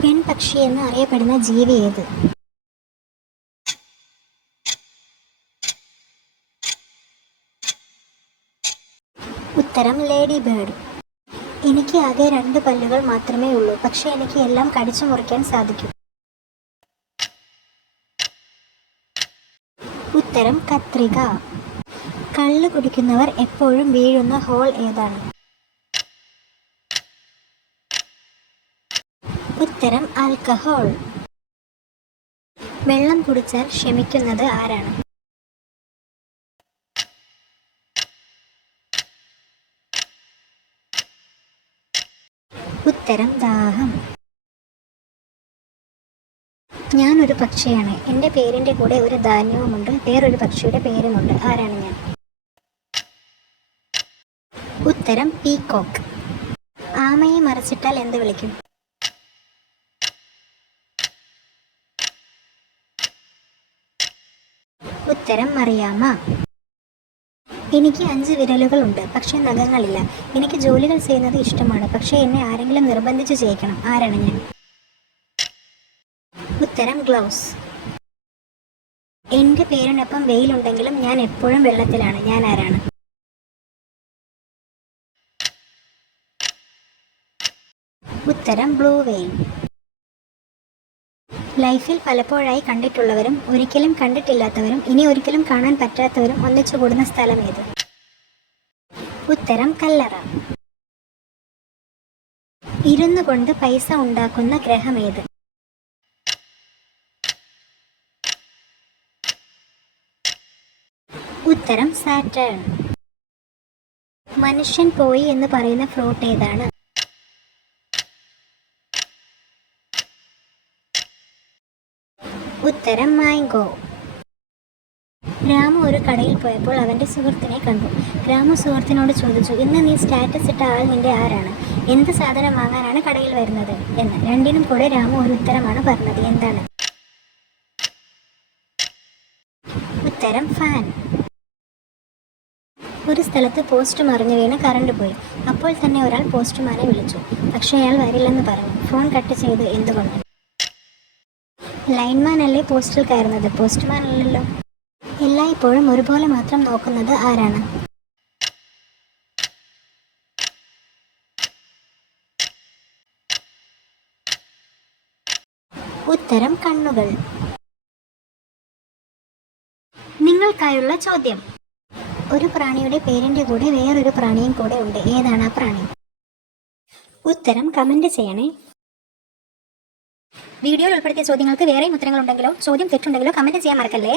പെൺപക്ഷി എന്ന് അറിയപ്പെടുന്ന ജീവി ഏത്? ഉത്തരം ലേഡി ബേർഡ്. എനിക്ക് ആകെ 2 പല്ലുകൾ മാത്രമേ ഉള്ളൂ, പക്ഷെ എനിക്ക് എല്ലാം കടിച്ചു മുറിക്കാൻ സാധിക്കും. ഉത്തരം കത്രിക. കള്ള് കുടിക്കുന്നവർ എപ്പോഴും വീഴുന്ന ഹോൾ ഏതാണ്? ഉത്തരം ആൽക്കഹോൾ. വെള്ളം കുടിച്ചാൽ ക്ഷമിക്കുന്നത് ആരാണ്? ഉത്തരം ദാഹം. ഞാനൊരു പക്ഷിയാണ്. എൻ്റെ പേരിൻ്റെ കൂടെ ഒരു ധാന്യവുമുണ്ട്. വേറൊരു പക്ഷിയുടെ പേരുമുണ്ട്. ആരാണ് ഞാൻ? ഉത്തരം പീകോക്ക്. ആമയെ മറച്ചിട്ടാൽ എന്ത് വിളിക്കും? ഉത്തരം മറിയാമ്മ. എനിക്ക് 5 വിരലുകൾ ഉണ്ട്, പക്ഷേ നഖങ്ങളില്ല. എനിക്ക് ജോലികൾ ചെയ്യുന്നത് ഇഷ്ടമാണ്, പക്ഷേ എന്നെ ആരെങ്കിലും നിർബന്ധിച്ചു ചെയ്യിക്കണം. ആരാണ് ഞാൻ? ഉത്തരം ഗ്ലൗസ്. എൻ്റെ പേരിനൊപ്പം വെയിലുണ്ടെങ്കിലും ഞാൻ എപ്പോഴും വെള്ളത്തിലാണ്. ഞാൻ ആരാണ്? ഉത്തരം ബ്ലൂ വെയിൽ. ലൈഫിൽ പലപ്പോഴായി കണ്ടിട്ടുള്ളവരും ഒരിക്കലും കണ്ടിട്ടില്ലാത്തവരും ഇനി ഒരിക്കലും കാണാൻ പറ്റാത്തവരും ഒന്നിച്ചുകൂടുന്ന സ്ഥലം ഏത്? ഉത്തരം കല്ലറ. ഇരുന്നു കൊണ്ട് പൈസ ഉണ്ടാക്കുന്ന ഗ്രഹം ഏത്? ഉത്തരം സാറ്റേൺ. മനുഷ്യൻ പോയി എന്ന് പറയുന്ന ഫ്രൂട്ട് ഏതാണ്? ഉത്തരം മാംഗോ. രാമു ഒരു കടയിൽ പോയപ്പോൾ അവൻ്റെ സുഹൃത്തിനെ കണ്ടു. രാമു സുഹൃത്തിനോട് ചോദിച്ചു, ഇന്ന് നീ സ്റ്റാറ്റസ് ഇട്ട ആൾ നിന്റെ ആരാണ്? എന്ത് സാധനം വാങ്ങാനാണ് കടയിൽ വരുന്നത് എന്ന്. രണ്ടിനും കൂടെ രാമു ഒരു ഉത്തരമാണ് പറഞ്ഞത്. എന്താണ്? ഉത്തരം ഫാൻ. ഒരു സ്ഥലത്ത് പോസ്റ്റ് മറിഞ്ഞു വീണ് കറണ്ട് പോയി. അപ്പോൾ തന്നെ ഒരാൾ പോസ്റ്റ്മാനെ വിളിച്ചു. പക്ഷേ അയാൾ വരില്ലെന്ന് പറഞ്ഞു. ഫോൺ കട്ട് ചെയ്ത്. എന്തുകൊണ്ട്? ലൈൻമാൻ അല്ലേ പോസ്റ്റിൽ കയറുന്നത്, പോസ്റ്റ്മാൻ അല്ലല്ലോ. എല്ലായ്പ്പോഴും ഒരുപോലെ മാത്രം നോക്കുന്നത് ആരാണ്? ഉത്തരം കണ്ണുകൾ. നിങ്ങൾക്കായുള്ള ചോദ്യം. ഒരു പ്രാണിയുടെ പേരിൻ്റെ കൂടെ വേറൊരു പ്രാണിയും കൂടെ ഉണ്ട്. ഏതാണ് ആ പ്രാണി? ഉത്തരം കമന്റ് ചെയ്യണേ. വീഡിയോയിൽ ഉൾപ്പെടുത്തിയ ചോദ്യങ്ങൾക്ക് വേറെയും ഉത്തരങ്ങളുണ്ടെങ്കിലോ ചോദ്യം തെറ്റുണ്ടെങ്കിലോ കമന്റ് ചെയ്യാൻ മറക്കല്ലേ.